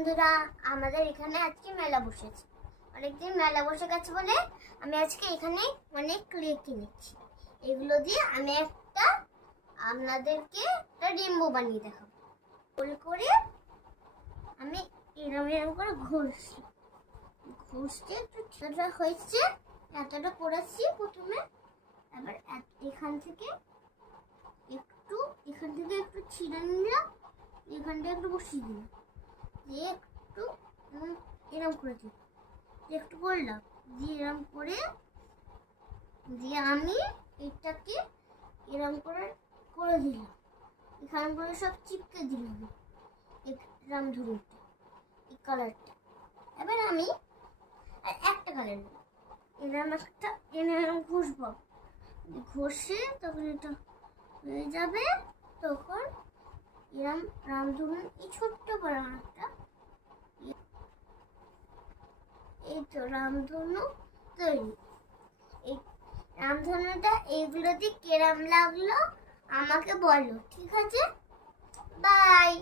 বন্ধুরা, আমাদের এখানে আজকে মেলা বসেছে। অনেকদিন মেলা বসে গেছে বলে আমি আজকে এখানে অনেক ক্লে কিনেছি। এগুলো দিয়ে আমি আপনাদেরকে একটা রেইনবো বানিয়ে দেখাবো। গোল করে আমি এরম এরম করে ঘষতে একটু ছোটা হয়েছে, এতটা করেছি প্রথমে। এবার এখান থেকে একটু ছিঁড়ে নিলাম, এখানটা একটু বসিয়ে দিলাম, দিয়ে একটু এরম করে দিই, একটু করলাম, দিয়ে এরম করে দিয়ে আমি এটাকে এরম করে করে দিলাম, এখান করে সব চিপকে দিলাম এরম ধরে এই কালারটা। এবার আমি একটা কালার নেব, এরম একটা এরম ঘষবো, ঘষে তখন এটা হয়ে যাবে। তখন এরম রামধনু এই ছোট্ট বানানোটা, এই তো রামধনু তৈরি। এই রামধনুটা এইগুলো দিয়ে কেরাম লাগলো আমাকে বলো, ঠিক আছে? বাই।